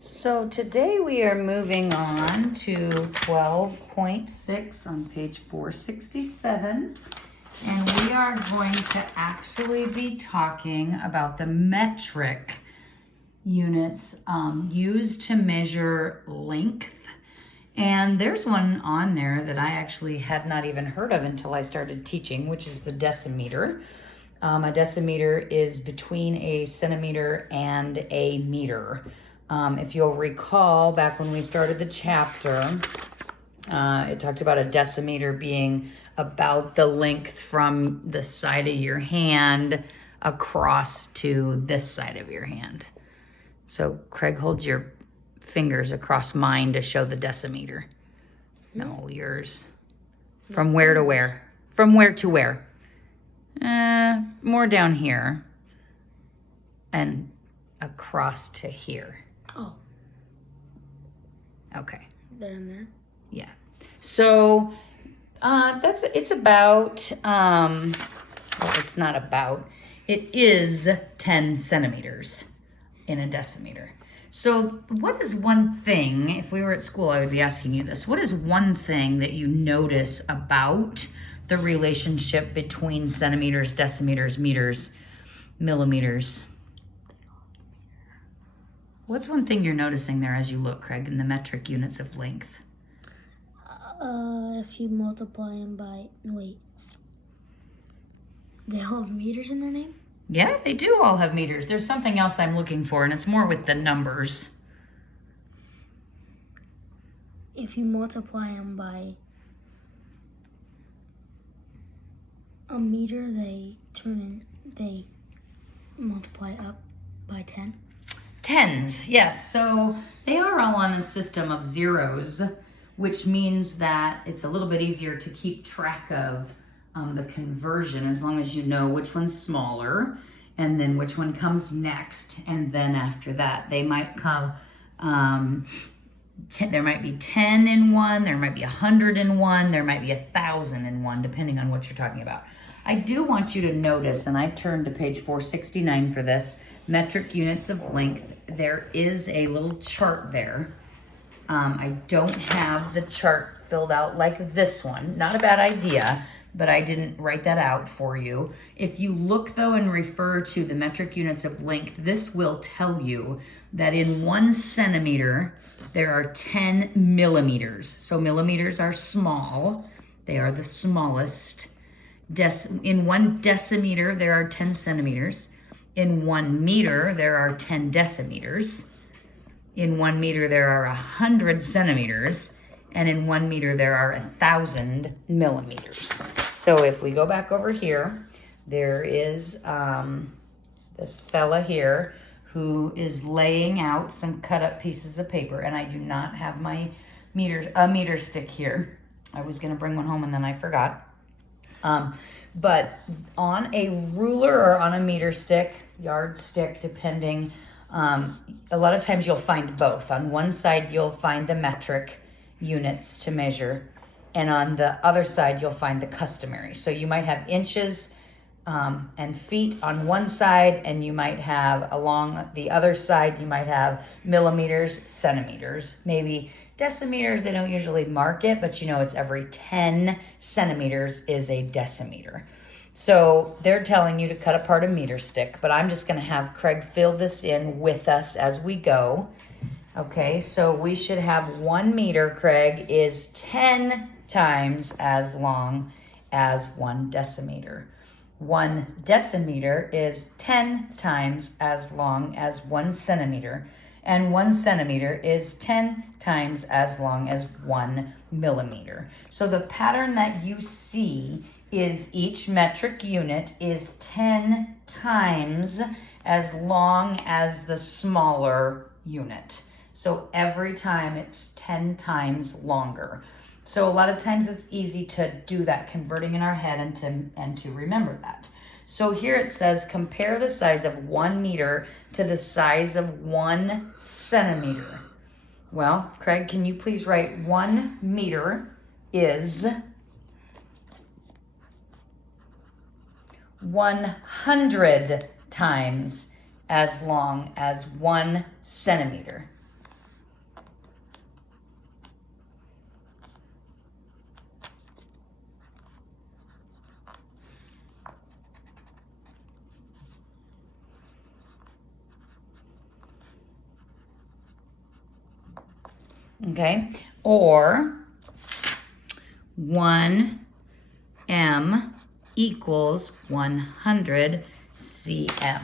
So today we are moving on to 12.6 on page 467, and we are going to actually be talking about the metric units used to measure length. And there's one on there that I actually had not even heard of until I started teaching, which is the decimeter. A decimeter is between a centimeter and a meter. If you'll recall, back when we started the chapter, it talked about a decimeter being about the length from the side of your hand across to this side of your hand. So Craig, hold your fingers across mine to show the decimeter. No, yours. From where to where? From where to where? More down here. And across to here. Oh. Okay. There and there? Yeah. So, it's about, well, it's not about, it is 10 centimeters in a decimeter. So what is one thing, if we were at school, I would be asking you this, what is one thing that you notice about the relationship between centimeters, decimeters, meters, millimeters? What's one thing you're noticing there as you look, Craig, in the metric units of length? If you multiply them by, wait, they all have meters in their name? Yeah, they do all have meters. There's something else I'm looking for, and it's more with the numbers. If you multiply them by a meter, they multiply up by 10. Tens, yes. So they are all on a system of zeros, which means that it's a little bit easier to keep track of the conversion as long as you know which one's smaller and then which one comes next. And then after that, they might come, there might be 10 in one, there might be 100 in one, there might be 1,000 in one, depending on what you're talking about. I do want you to notice, and I turned to page 469 for this, metric units of length. There is a little chart there. I don't have the chart filled out like this one. Not a bad idea, but I didn't write that out for you. If you look though and refer to the metric units of length, this will tell you that in 1 centimeter, there are 10 millimeters. So millimeters are small. They are the smallest. In 1 decimeter, there are 10 centimeters. In 1 meter, there are 10 decimeters. In 1 meter, there are 100 centimeters. And in 1 meter, there are 1,000 millimeters. So if we go back over here, there is this fella here who is laying out some cut up pieces of paper. And I do not have my meter stick here. I was going to bring one home and then I forgot. But on a ruler or on a meter stick, yardstick, depending, a lot of times you'll find both. On one side, you'll find the metric units to measure, and on the other side, you'll find the customary. So you might have inches and feet on one side, and you might have along the other side, you might have millimeters, centimeters, maybe decimeters. They don't usually mark it, but you know it's every 10 centimeters is a decimeter. So they're telling you to cut apart a meter stick, but I'm just going to have Craig fill this in with us as we go. Okay, so we should have 1 meter, Craig, is 10 times as long as 1 decimeter. 1 decimeter is 10 times as long as 1 centimeter. And 1 centimeter is 10 times as long as 1 millimeter. So the pattern that you see is each metric unit is 10 times as long as the smaller unit. So every time it's 10 times longer. So a lot of times it's easy to do that, converting in our head and to remember that. So here it says, compare the size of 1 meter to the size of 1 centimeter. Well, Craig, can you please write 1 meter is 100 times as long as 1 centimeter. okay? Or 1 m equals 100 cm.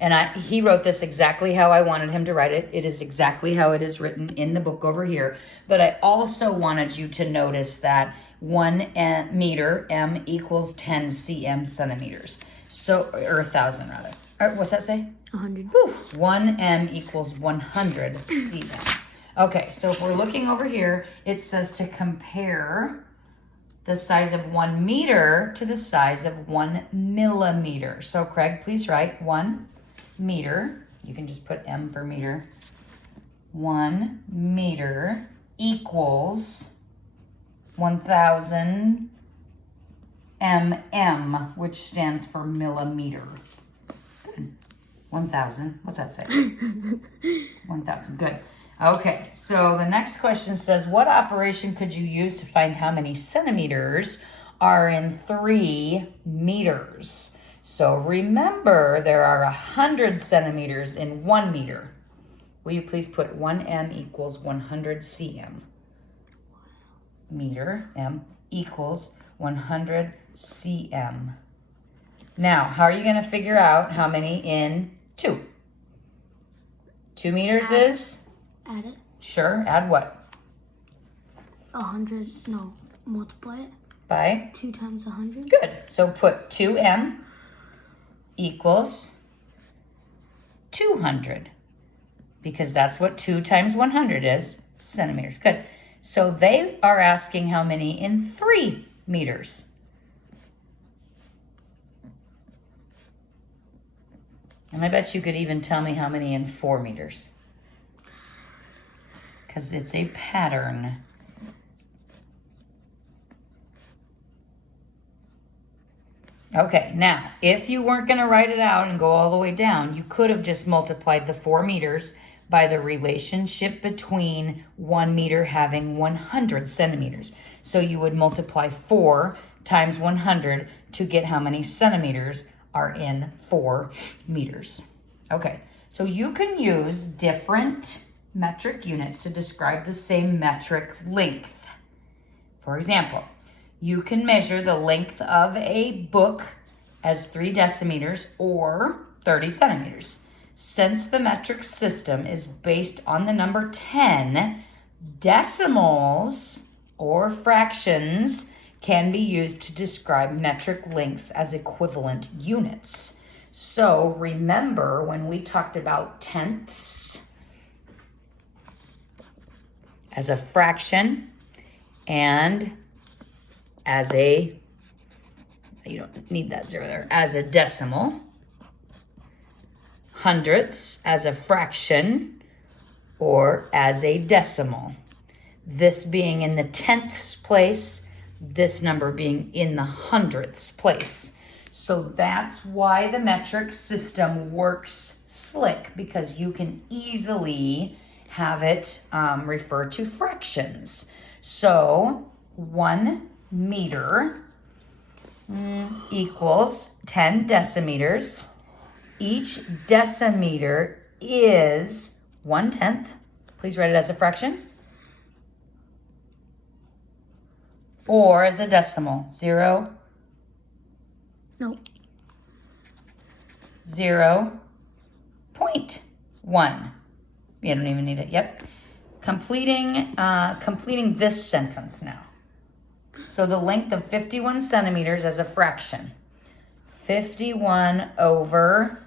And he wrote this exactly how I wanted him to write it. It is exactly how it is written in the book over here. But I also wanted you to notice that 1 meter, m equals 10 cm centimeters. So, or 1,000 rather. Or what's that say? 100. 1 m equals 100 cm. Okay, so if we're looking over here, it says to compare the size of 1 meter to the size of 1 millimeter. So Craig, please write 1 meter. You can just put m for meter. 1 meter equals 1,000 mm, which stands for millimeter. Good. 1,000. What's that say? 1,000. Good. Okay, so the next question says, what operation could you use to find how many centimeters are in 3 meters? So remember, there are 100 centimeters in 1 meter. Will you please put 1 m equals 100 cm? Meter, m, equals 100 cm. Now, how are you going to figure out how many in 2? 2 meters is? Add it. Sure, add what? 100, no, multiply it. By? 2 times 100. Good. So put 2m equals 200. Because that's what 2 times 100 is, centimeters. Good. So they are asking how many in 3 meters. And I bet you could even tell me how many in 4 meters. Because it's a pattern. Okay, now, if you weren't going to write it out and go all the way down, you could have just multiplied the 4 meters by the relationship between 1 meter having 100 centimeters. So you would multiply 4 times 100 to get how many centimeters are in 4 meters. Okay, so you can use different metric units to describe the same metric length. For example, you can measure the length of a book as 3 decimeters or 30 centimeters. Since the metric system is based on the number 10, decimals or fractions can be used to describe metric lengths as equivalent units. So remember when we talked about tenths as a fraction and as a, you don't need that 0 there, as a decimal, hundredths as a fraction or as a decimal. This being in the tenths place, this number being in the hundredths place. So that's why the metric system works slick, because you can easily have it refer to fractions. So 1 meter equals 10 decimeters. Each decimeter is 1/10. Please write it as a fraction. Or as a decimal. 0. No. 0.1. You don't even need it. Yep. Completing this sentence now. So the length of 51 centimeters as a fraction. 51 over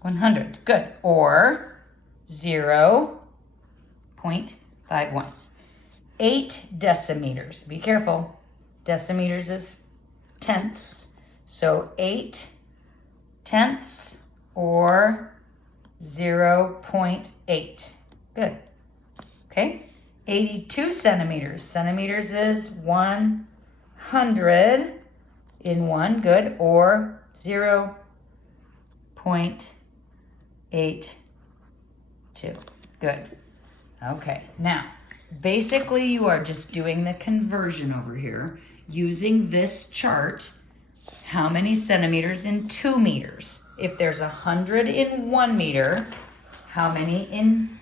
100. Good. Or 0.51. 8 decimeters. Be careful. Decimeters is tenths. So 8 tenths or 0.8. Good. Okay. 82 centimeters. Centimeters is 100 in 1. Good. Or 0.82. Good. Okay. Now, basically you are just doing the conversion over here using this chart. How many centimeters in 2 meters? If there's 100 in 1 meter, How many in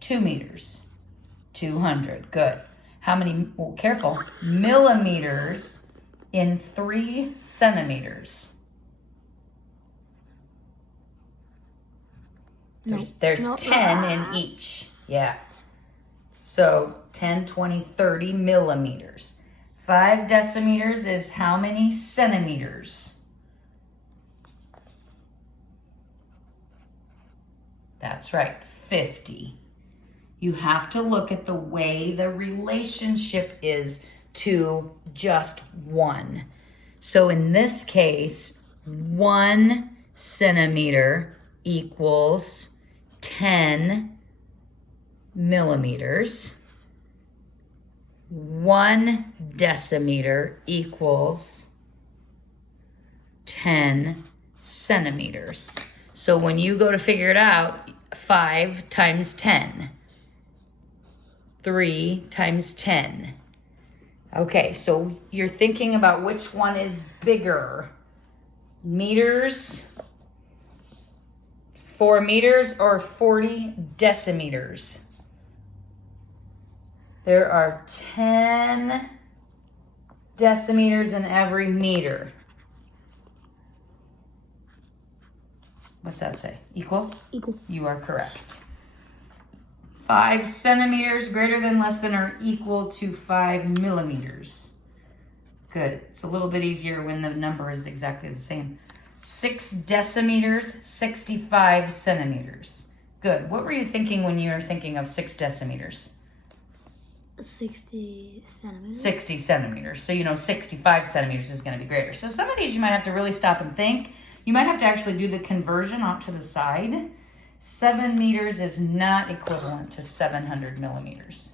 2 meters? 200. Good. How many, oh, careful, millimeters in 3 centimeters? There's No. 10 in each. Yeah. So 10, 20, 30 millimeters. 5 decimeters is how many centimeters? That's right, 50. You have to look at the way the relationship is to just 1. So in this case, 1 centimeter equals 10 millimeters. 1 decimeter equals 10 centimeters. So when you go to figure it out, 5 times 10, 3 times 10. Okay, so you're thinking about which one is bigger. Meters, 4 meters, or 40 decimeters? There are 10 decimeters in every meter. What's that say? Equal? Equal. You are correct. 5 centimeters greater than, less than, or equal to 5 millimeters. Good. It's a little bit easier when the number is exactly the same. 6 decimeters, 65 centimeters. Good. What were you thinking when you were thinking of 6 decimeters? 60 centimeters. 60 centimeters. So you know 65 centimeters is going to be greater. So some of these you might have to really stop and think. You might have to actually do the conversion off to the side. 7 meters is not equivalent to 700 millimeters.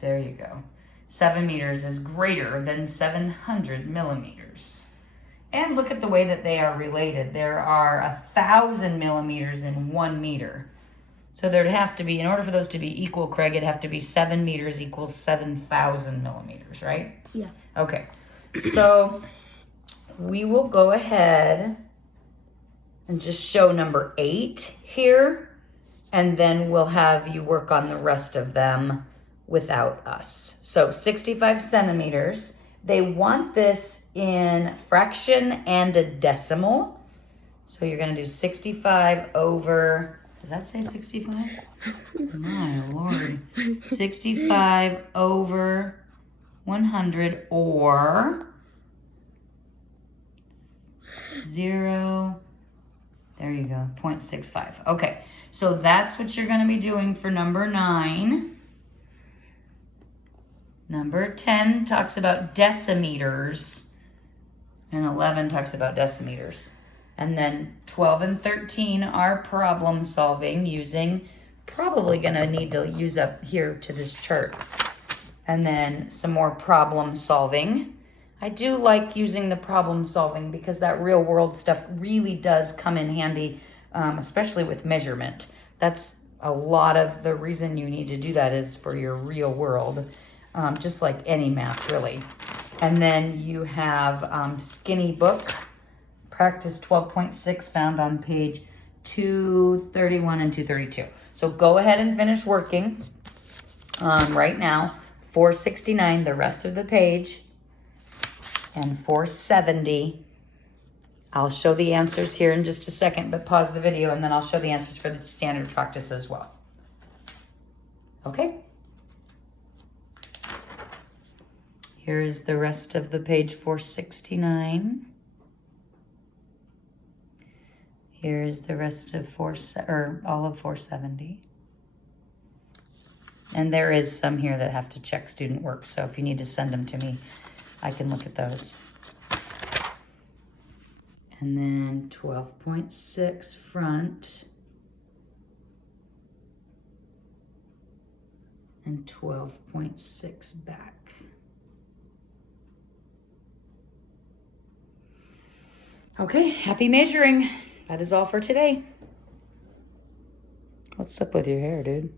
There you go. 7 meters is greater than 700 millimeters. And look at the way that they are related. There are 1,000 millimeters in 1 meter. So there'd have to be, in order for those to be equal, Craig, it'd have to be 7 meters equals 7,000 millimeters, right? Yeah. Okay. So we will go ahead and just show number 8 here, and then we'll have you work on the rest of them without us. So 65 centimeters. They want this in fraction and a decimal. So you're going to do 65 over, does that say 65? My Lord. 65 over 100, or 0, there you go, 0.65. Okay, so that's what you're going to be doing for number 9. Number 10 talks about decimeters, and 11 talks about decimeters. And then 12 and 13 are problem solving using, probably going to need to use up here to this chart. And then some more problem solving. I do like using the problem solving because that real world stuff really does come in handy, especially with measurement. That's a lot of the reason you need to do that is for your real world, just like any math really. And then you have Skinny Book, Practice 12.6, found on page 231 and 232. So go ahead and finish working right now. 469, the rest of the page, and 470. I'll show the answers here in just a second, but pause the video and then I'll show the answers for the standard practice as well. Okay. Here's the rest of the page 469. Here's the rest of all of 470. And there is some here that have to check student work, so if you need to send them to me, I can look at those. And then 12.6 front. And 12.6 back. Okay, happy measuring. That is all for today. What's up with your hair, dude?